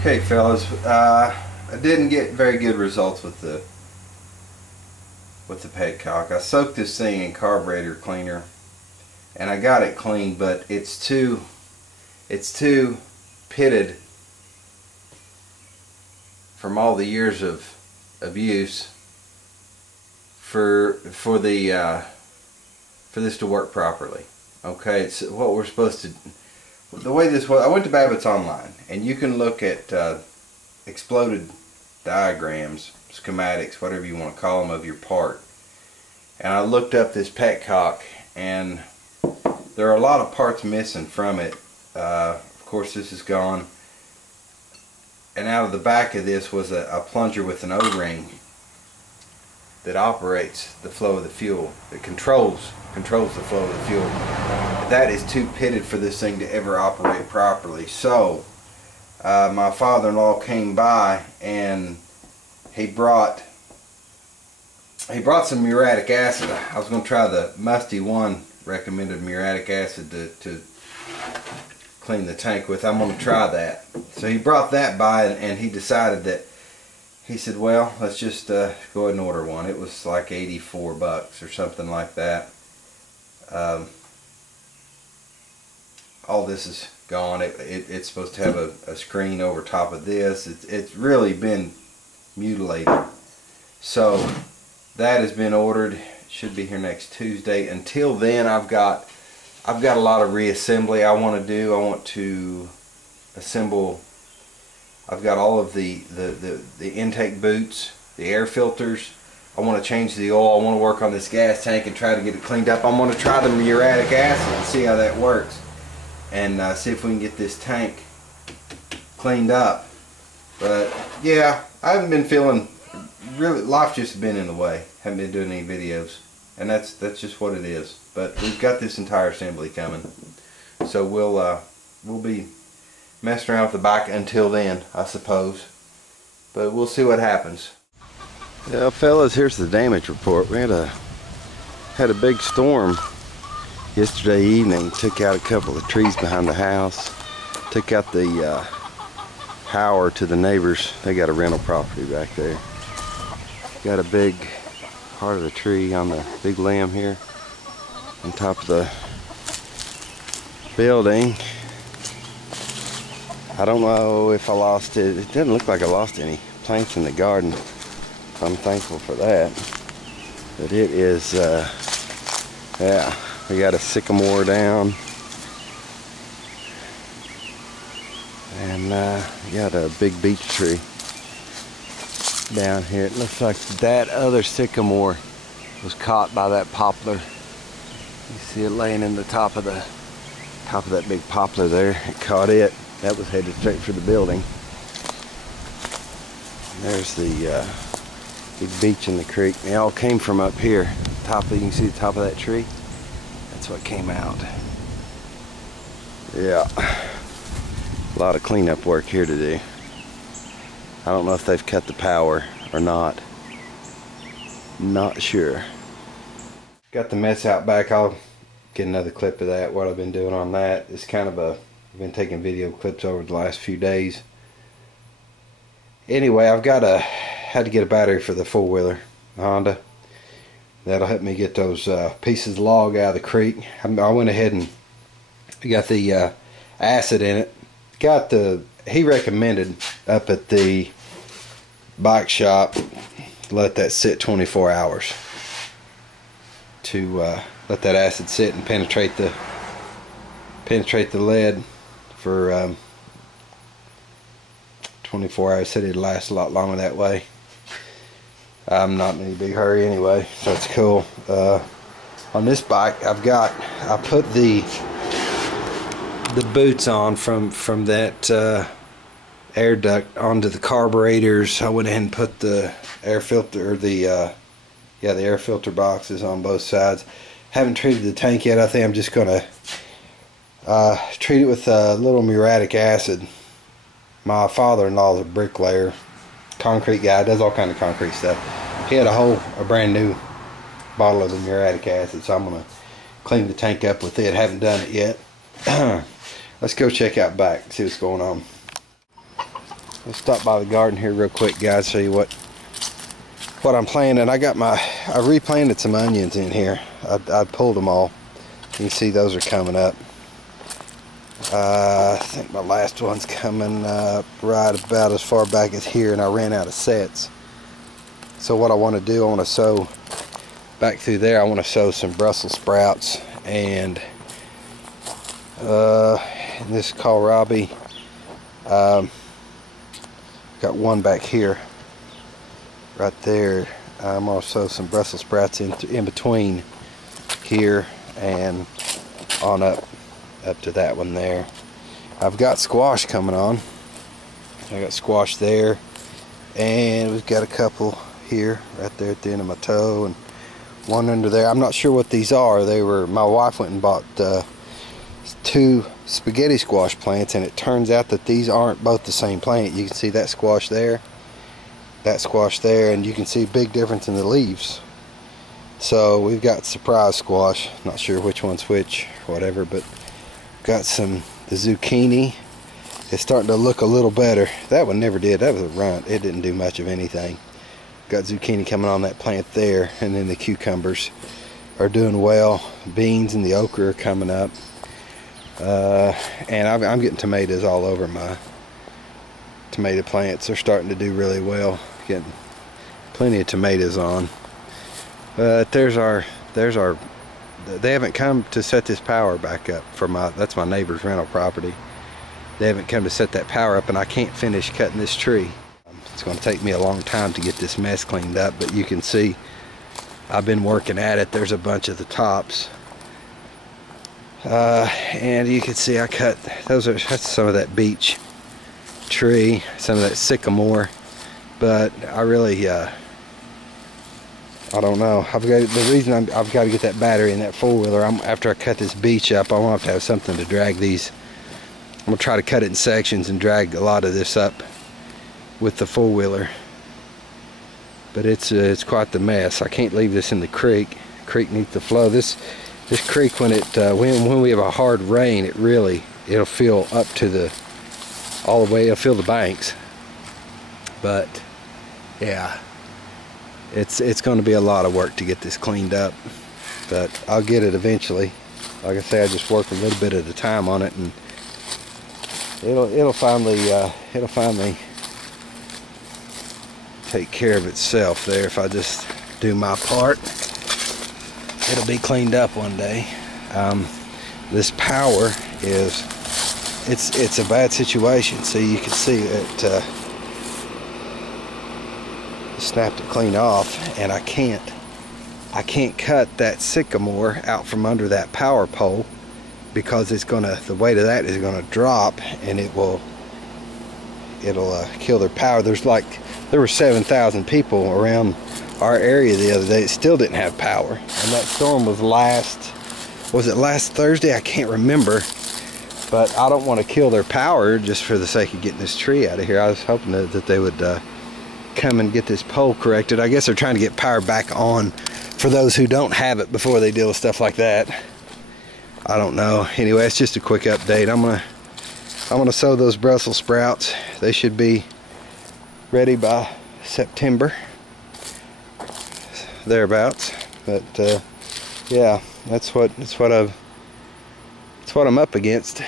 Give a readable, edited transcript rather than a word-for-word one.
Okay, fellas, I didn't get very good results with the petcock. I soaked this thing in carburetor cleaner, and I got it clean, but it's too pitted from all the years of use for this to work properly. Okay, it's what we're supposed to. The way this was, I went to Babbitt's online, and you can look at exploded diagrams, schematics, whatever you want to call them, of your part. And I looked up this petcock, and there are a lot of parts missing from it. Of course, this is gone. And out of the back of this was a plunger with an O-ring that operates the flow of the fuel. It controls the flow of the fuel. That is too pitted for this thing to ever operate properly. So my father-in-law came by, and he brought some muriatic acid. I was going to try the Musty One recommended muriatic acid to clean the tank with. I'm going to try that. So he brought that by, and he decided that, he said, well, let's just go ahead and order one. It was like 84 bucks or something like that. All this is gone. It's supposed to have a screen over top of this. It's really been mutilated. So that has been ordered. It should be here next Tuesday. Until then, I've got a lot of reassembly I want to do. I want to assemble. I've got all of the intake boots, the air filters. I want to change the oil. I want to work on this gas tank and try to get it cleaned up. I'm going to try the muriatic acid and see how that works, and see if we can get this tank cleaned up. But yeah, I haven't been feeling really. Life just been in the way. Haven't been doing any videos, and that's just what it is. But we've got this entire assembly coming, so we'll be messing around with the bike until then, I suppose. But we'll see what happens. Yeah, fellas, here's the damage report. We had a big storm yesterday evening. Took out a couple of trees behind the house. Took out the power to the neighbors. They got a rental property back there. Got a big part of the tree on the big limb here on top of the building. I don't know if I lost it. It doesn't look like I lost any plants in the garden. I'm thankful for that. But it is, yeah, we got a sycamore down. And got a big beech tree down here. It looks like that other sycamore was caught by that poplar. You see it laying in the top of that big poplar there. It caught it. That was headed straight for the building. And there's the big beech in the creek. They all came from up here. You can see the top of that tree. That's what came out. Yeah, a lot of cleanup work here to do. I don't know if they've cut the power or not. Not sure. Got the mess out back. I'll get another clip of that. What I've been doing on that. It's kind of I've been taking video clips over the last few days. Anyway, had to get a battery for the four-wheeler Honda. That'll help me get those pieces of log out of the creek. I went ahead and got the acid in it. He recommended up at the bike shop, let that sit 24 hours to let that acid sit and penetrate the lead for 24 hours. Said it'd last a lot longer that way. I'm not in any big hurry anyway, so it's cool. On this bike, I put the boots on from that air duct onto the carburetors. I went ahead and put the air filter, or the air filter boxes on both sides. Haven't treated the tank yet. I think I'm just gonna treat it with a little muriatic acid. My father-in-law is a bricklayer, concrete guy, does all kind of concrete stuff. He had a brand new bottle of the muriatic acid, so I'm gonna clean the tank up with it. Haven't done it yet. Let's go check out back, see what's going on. Let's stop by the garden here real quick, guys, show you what I'm planting. I replanted some onions in here. I pulled them all. You can see those are coming up. I think my last one's coming up right about as far back as here, and I ran out of sets. So what I want to do, I want to sow back through there. I want to sow some Brussels sprouts and this kohlrabi. Got one back here, right there. I'm going to sow some Brussels sprouts in between here and on up to that one there. I've got squash coming on. I got squash there, and we've got a couple here, right there at the end of my toe, and one under there. I'm not sure what these are. My wife went and bought 2 spaghetti squash plants, and it turns out that these aren't both the same plant. You can see that squash there, and you can see a big difference in the leaves. So we've got surprise squash, not sure which one's which, whatever, but got the zucchini. It's starting to look a little better. That one never did. That was a runt. It didn't do much of anything. Got zucchini coming on that plant there, and then the cucumbers are doing well. Beans and the okra are coming up. And I'm getting tomatoes all over my tomato plants. They're starting to do really well. Getting plenty of tomatoes on. But they haven't come to set this power back up for that's my neighbor's rental property. They haven't come to set that power up, and I can't finish cutting this tree. It's going to take me a long time to get this mess cleaned up, but you can see I've been working at it. There's a bunch of the tops. And you can see I cut that's some of that beech tree, some of that sycamore, but I really I don't know. The reason I've got to get that battery in that four-wheeler. After I cut this beech up, I want to have something to drag these. I'm gonna try to cut it in sections and drag a lot of this up with the four-wheeler. But it's quite the mess. I can't leave this in the creek. The creek needs to flow. This creek, when we have a hard rain, it'll fill up to all the way. It'll fill the banks. But yeah, it's going to be a lot of work to get this cleaned up, but I'll get it eventually. Like I say, I just work a little bit at a time on it, and it'll finally take care of itself there. If I just do my part, it'll be cleaned up one day. This power it's a bad situation. See, you can see it snapped it clean off, and I can't cut that sycamore out from under that power pole, because the weight of that is gonna drop, and it'll kill their power. There were 7,000 people around our area the other day that still didn't have power, and that storm was last Thursday? I can't remember. But I don't want to kill their power just for the sake of getting this tree out of here. I was hoping that they would come and get this pole corrected. I guess they're trying to get power back on for those who don't have it before they deal with stuff like that. I don't know. Anyway, it's just a quick update. I'm gonna sow those Brussels sprouts. They should be ready by September, thereabouts. But yeah, that's what I'm up against.